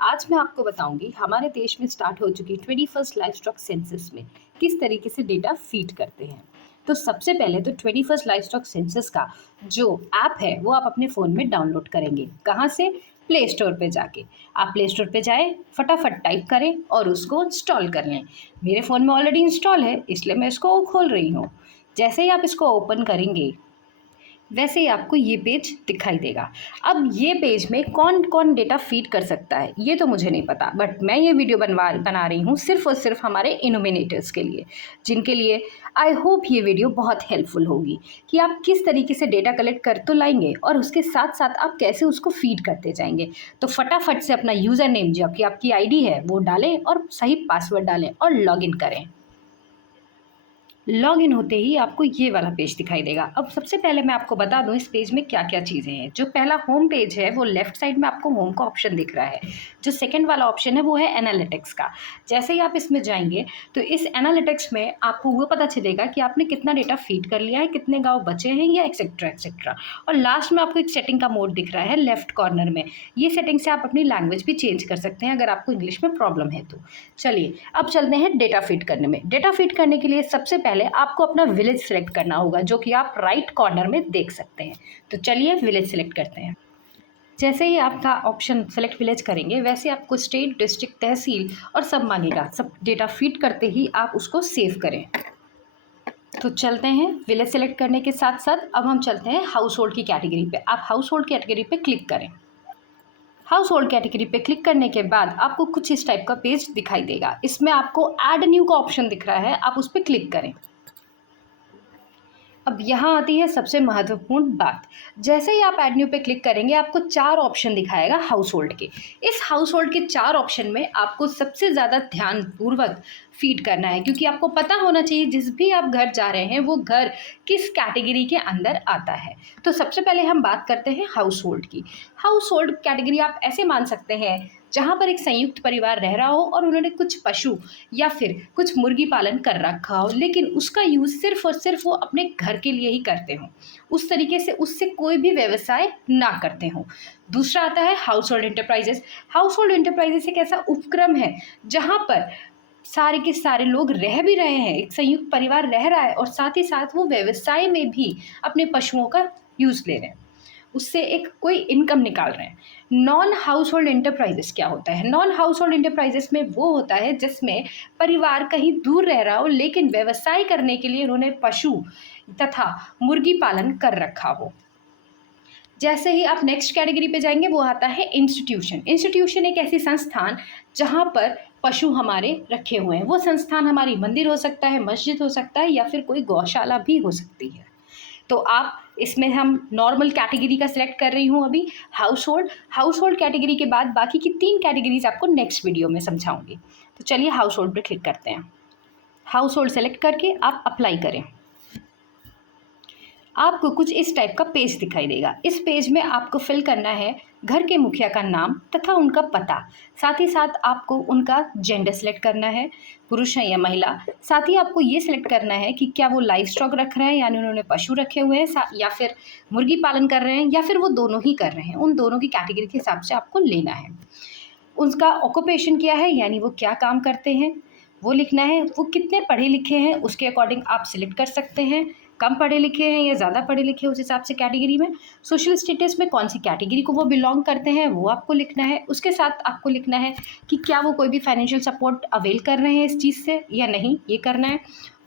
आज मैं आपको बताऊंगी हमारे देश में स्टार्ट हो चुकी 21st लाइफ स्टॉक सेंसस में किस तरीके से डेटा फीड करते हैं। तो सबसे पहले तो 21st लाइफ स्टॉक सेंसस का जो ऐप है वो आप अपने फ़ोन में डाउनलोड करेंगे। कहाँ से? प्ले स्टोर पे जाके। आप प्ले स्टोर पे जाएं, फटाफट टाइप करें और उसको इंस्टॉल कर लें। मेरे फ़ोन में ऑलरेडी इंस्टॉल है, इसलिए मैं इसको खोल रही हूँ। जैसे ही आप इसको ओपन करेंगे वैसे ही आपको ये पेज दिखाई देगा। अब ये पेज में कौन कौन डेटा फीड कर सकता है ये तो मुझे नहीं पता, बट मैं ये वीडियो बना रही हूँ सिर्फ और सिर्फ हमारे इनोमिनेटर्स के लिए, जिनके लिए आई होप ये वीडियो बहुत हेल्पफुल होगी कि आप किस तरीके से डेटा कलेक्ट कर तो लाएंगे और उसके साथ साथ आप कैसे उसको फीड करते जाएंगे। तो फटाफट से अपना यूज़र नेम जो कि आपकी आईडी है वो डालें और सही पासवर्ड डालें और लॉगिन करें। लॉगिन होते ही आपको ये वाला पेज दिखाई देगा। अब सबसे पहले मैं आपको बता दूं इस पेज में क्या क्या चीज़ें हैं। जो पहला होम पेज है वो लेफ्ट साइड में आपको होम का ऑप्शन दिख रहा है। जो सेकंड वाला ऑप्शन है वो है एनालिटिक्स का। जैसे ही आप इसमें जाएंगे तो इस एनालिटिक्स में आपको वो पता चलेगा कि आपने कितना डेटा फीड कर लिया है, कितने गाँव बचे हैं या एक्सेट्रा एक्सेट्रा। और लास्ट में आपको एक सेटिंग का मोड दिख रहा है लेफ्ट कॉर्नर में। ये सेटिंग से आप अपनी लैंग्वेज भी चेंज कर सकते हैं अगर आपको इंग्लिश में प्रॉब्लम है तो। चलिए अब चलते हैं डेटा फीड करने में। डेटा फीड करने के लिए सबसे पहले आपको अपना विलेज सेलेक्ट करना होगा, जो कि आप राइट कॉर्नर में देख सकते हैं। तो चलिए विलेज सेलेक्ट करते हैं। जैसे ही आपका ऑप्शन सेलेक्ट विलेज करेंगे वैसे आपको स्टेट, डिस्ट्रिक्ट, तहसील और सब मांगेगा। सब डेटा फीड करते ही आप उसको सेव करें। तो चलते हैं विलेज सेलेक्ट करने के साथ साथ अब हम चलते हैं हाउस होल्ड की कैटेगरी पे। आप हाउस होल्ड कैटेगरी पे क्लिक करें। हाउस होल्ड कैटेगरी पे क्लिक करने के बाद आपको कुछ इस टाइप का पेज दिखाई देगा। इसमें आपको ऐड न्यू का ऑप्शन दिख रहा है, आप उस पर क्लिक करें। अब यहाँ आती है सबसे महत्वपूर्ण बात। जैसे ही आप ऐड न्यू पे क्लिक करेंगे आपको 4 ऑप्शन दिखाएगा हाउस होल्ड के। इस हाउस होल्ड के 4 ऑप्शन में आपको सबसे ज़्यादा ध्यानपूर्वक फीड करना है, क्योंकि आपको पता होना चाहिए जिस भी आप घर जा रहे हैं वो घर किस कैटेगरी के अंदर आता है। तो सबसे पहले हम बात करते हैं हाउस होल्ड की। हाउस होल्ड कैटेगरी आप ऐसे मान सकते हैं जहाँ पर एक संयुक्त परिवार रह रहा हो और उन्होंने कुछ पशु या फिर कुछ मुर्गी पालन कर रखा हो, लेकिन उसका यूज़ सिर्फ और सिर्फ वो अपने घर के लिए ही करते हों, उस तरीके से उससे कोई भी व्यवसाय ना करते हों। दूसरा आता है house hold enterprises. House hold enterprises एक ऐसा उपक्रम है जहाँ पर सारे के सारे लोग रह भी रहे हैं, एक संयुक्त परिवार रह रहा है और साथ ही साथ वो व्यवसाय में भी अपने पशुओं का यूज़ ले रहे हैं, उससे एक कोई इनकम निकाल रहे हैं। नॉन हाउस होल्ड इंटरप्राइजेस क्या होता है? नॉन हाउस होल्ड इंटरप्राइजेस में वो होता है जिसमें परिवार कहीं दूर रह रहा हो लेकिन व्यवसाय करने के लिए उन्होंने पशु तथा मुर्गी पालन कर रखा हो। जैसे ही आप नेक्स्ट कैटेगरी पे जाएंगे वो आता है इंस्टीट्यूशन। इंस्टीट्यूशन एक ऐसी संस्थान जहाँ पर पशु हमारे रखे हुए हैं। वो संस्थान हमारी मंदिर हो सकता है, मस्जिद हो सकता है या फिर कोई गौशाला भी हो सकती है। तो आप इसमें हम नॉर्मल कैटेगरी का सिलेक्ट कर रही हूँ अभी। हाउस होल्ड कैटेगरी के बाद बाकी की 3 कैटेगरीज आपको नेक्स्ट वीडियो में समझाऊंगी। तो चलिए हाउस होल्ड पे क्लिक करते हैं। हाउस होल्ड सेलेक्ट करके आप अप्लाई करें। आपको कुछ इस टाइप का पेज दिखाई देगा। इस पेज में आपको फिल करना है घर के मुखिया का नाम तथा उनका पता। साथ ही साथ आपको उनका जेंडर सेलेक्ट करना है, पुरुष है या महिला। साथ ही आपको ये सिलेक्ट करना है कि क्या वो लाइव स्टॉक रख रहे हैं यानी उन्होंने पशु रखे हुए हैं या फिर मुर्गी पालन कर रहे हैं या फिर वो दोनों ही कर रहे हैं। उन दोनों की कैटेगरी के हिसाब से आपको लेना है। उनका ऑक्यूपेशन क्या है यानी वो क्या काम करते हैं वो लिखना है। वो कितने पढ़े लिखे हैं उसके अकॉर्डिंग आप सिलेक्ट कर सकते हैं, कम पढ़े लिखे हैं या ज़्यादा पढ़े लिखे हैं उस हिसाब से कैटेगरी में। सोशल स्टेटस में कौन सी कैटेगरी को वो बिलोंग करते हैं वो आपको लिखना है। उसके साथ आपको लिखना है कि क्या वो कोई भी फाइनेंशियल सपोर्ट अवेल कर रहे हैं इस चीज़ से या नहीं, ये करना है,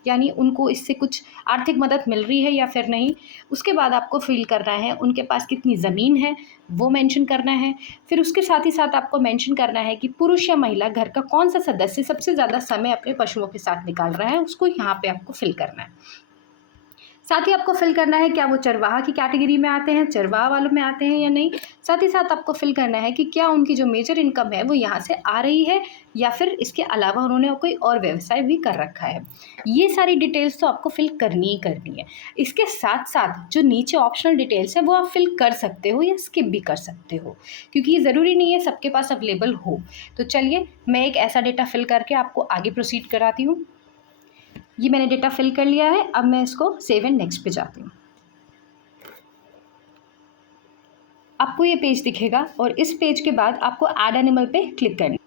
यानी उनको इससे कुछ आर्थिक मदद मिल रही है या फिर नहीं। उसके बाद आपको फिल करना है उनके पास कितनी ज़मीन है वो मेंशन करना है। फिर उसके साथ ही साथ आपको मेंशन करना है कि पुरुष या महिला घर का कौन सा सदस्य सबसे ज़्यादा समय अपने पशुओं के साथ निकाल रहा है, उसको यहाँ पे आपको फिल करना है। साथ ही आपको फिल करना है क्या वो चरवाहा की कैटेगरी में आते हैं, चरवाहा वालों में आते हैं या नहीं। साथ ही साथ आपको फिल करना है कि क्या उनकी जो मेजर इनकम है वो यहाँ से आ रही है या फिर इसके अलावा उन्होंने कोई और व्यवसाय भी कर रखा है। ये सारी डिटेल्स तो आपको फिल करनी ही करनी है। इसके साथ साथ जो नीचे ऑप्शनल डिटेल्स हैं वो आप फिल कर सकते हो या स्किप भी कर सकते हो, क्योंकि ये ज़रूरी नहीं है सबके पास अवेलेबल हो। तो चलिए मैं एक ऐसा डेटा फिल करके आपको आगे प्रोसीड कराती हूँ। ये मैंने डेटा फिल कर लिया है। अब मैं इसको सेव एंड नेक्स्ट पे जाती हूँ। आपको ये पेज दिखेगा और इस पेज के बाद आपको ऐड एनिमल पे क्लिक करना है।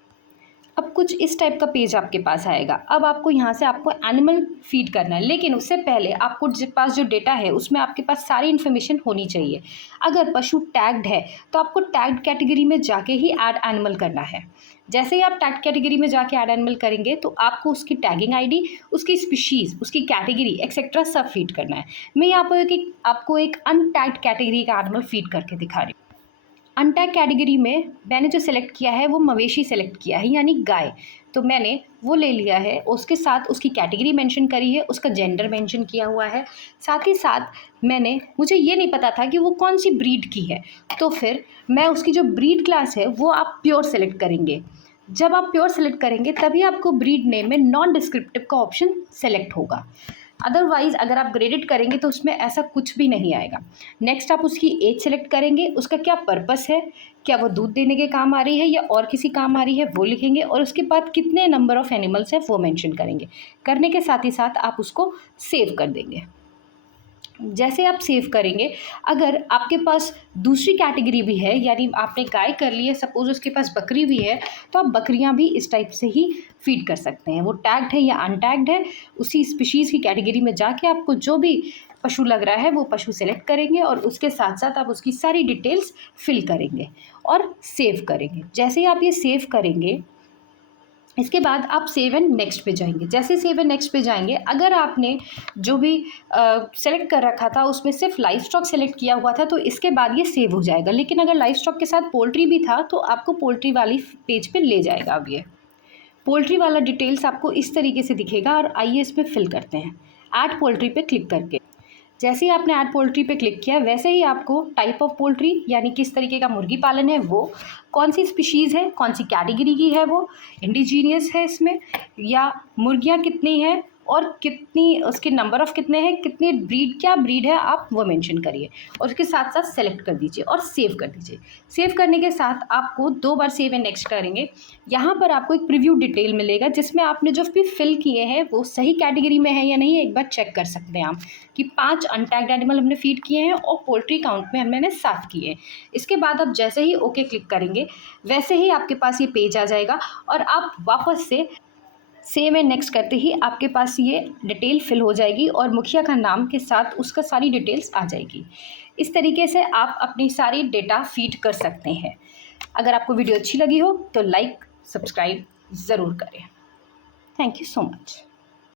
अब कुछ इस टाइप का पेज आपके पास आएगा। अब आपको यहाँ से आपको एनिमल फीड करना है, लेकिन उससे पहले आपको पास जो डेटा है उसमें आपके पास सारी इन्फॉर्मेशन होनी चाहिए। अगर पशु टैग्ड है तो आपको टैग्ड कैटेगरी में जाके ही ऐड एनिमल करना है। जैसे ही आप टैग कैटेगरी में जाके ऐड एनिमल करेंगे तो आपको उसकी टैगिंग आईडी, उसकी स्पीशीज़, उसकी कैटेगरी एक्सेट्रा सब फीड करना है। मैं यहाँ पर आपको एक अनटैग्ड कैटेगरी का एनिमल फीड करके दिखा रही हूँ। अनटैग कैटेगरी में मैंने जो सेलेक्ट किया है वो मवेशी सेलेक्ट किया है, यानी गाय। तो मैंने वो ले लिया है, उसके साथ उसकी कैटेगरी मेंशन करी है, उसका जेंडर मेंशन किया हुआ है। साथ ही साथ मुझे ये नहीं पता था कि वो कौन सी ब्रीड की है, तो फिर मैं उसकी जो ब्रीड क्लास है वो आप प्योर सेलेक्ट करेंगे। जब आप प्योर सेलेक्ट करेंगे तभी आपको ब्रीड नेम में नॉन डिस्क्रिप्टिव का ऑप्शन सेलेक्ट होगा। अदरवाइज़ अगर आप ग्रेडेड करेंगे तो उसमें ऐसा कुछ भी नहीं आएगा। नेक्स्ट आप उसकी एज सेलेक्ट करेंगे, उसका क्या पर्पस है, क्या वो दूध देने के काम आ रही है या और किसी काम आ रही है वो लिखेंगे, और उसके बाद कितने नंबर ऑफ़ एनिमल्स हैं वो मेंशन करेंगे। करने के साथ ही साथ आप उसको सेव कर देंगे। जैसे आप सेव करेंगे, अगर आपके पास दूसरी कैटेगरी भी है, यानी आपने गाय कर ली है, सपोज़ उसके पास बकरी भी है, तो आप बकरियां भी इस टाइप से ही फीड कर सकते हैं। वो टैग्ड है या अनटैग्ड है, उसी स्पीशीज़ की कैटेगरी में जाके आपको जो भी पशु लग रहा है वो पशु सेलेक्ट करेंगे और उसके साथ साथ आप उसकी सारी डिटेल्स फिल करेंगे और सेव करेंगे। जैसे ही आप ये सेव करेंगे, इसके बाद आप सेव एंड नेक्स्ट पे जाएंगे। जैसे सेव एंड नेक्स्ट पे जाएंगे, अगर आपने जो भी सेलेक्ट कर रखा था उसमें सिर्फ लाइव स्टॉक सेलेक्ट किया हुआ था तो इसके बाद ये सेव हो जाएगा, लेकिन अगर लाइव स्टॉक के साथ पोल्ट्री भी था तो आपको पोल्ट्री वाली पेज पे ले जाएगा। अब ये पोल्ट्री वाला डिटेल्स आपको इस तरीके से दिखेगा और आइए इस पर फिल करते हैं ऐड पोल्ट्री पे क्लिक करके। जैसे ही आपने ऐड पोल्ट्री पे क्लिक किया, वैसे ही आपको टाइप ऑफ पोल्ट्री यानी किस तरीके का मुर्गी पालन है वो, कौन सी स्पीशीज़ है, कौन सी कैटेगरी की है, वो इंडिजीनियस है इसमें या मुर्गियाँ कितनी हैं और कितनी उसके नंबर ऑफ़ कितने हैं, कितनी ब्रीड, क्या ब्रीड है आप वो मेंशन करिए और उसके साथ साथ सेलेक्ट कर दीजिए और सेव कर दीजिए। सेव करने के साथ आपको 2 बार सेव एंड नेक्स्ट करेंगे। यहाँ पर आपको एक प्रीव्यू डिटेल मिलेगा जिसमें आपने जो भी फिल किए हैं वो सही कैटेगरी में है या नहीं, एक बार चेक कर सकते हैं आप कि 5 अनटैग्ड एनिमल हमने फीड किए हैं और पोल्ट्री काउंट में हमने 7 किए हैं। इसके बाद आप जैसे ही ओके क्लिक करेंगे वैसे ही आपके पास ये पेज आ जाएगा और आप वापस से सेव एंड नेक्स्ट करते ही आपके पास ये डिटेल फिल हो जाएगी और मुखिया का नाम के साथ उसका सारी डिटेल्स आ जाएगी। इस तरीके से आप अपनी सारी डेटा फीड कर सकते हैं। अगर आपको वीडियो अच्छी लगी हो तो लाइक सब्सक्राइब ज़रूर करें। Thank you so much.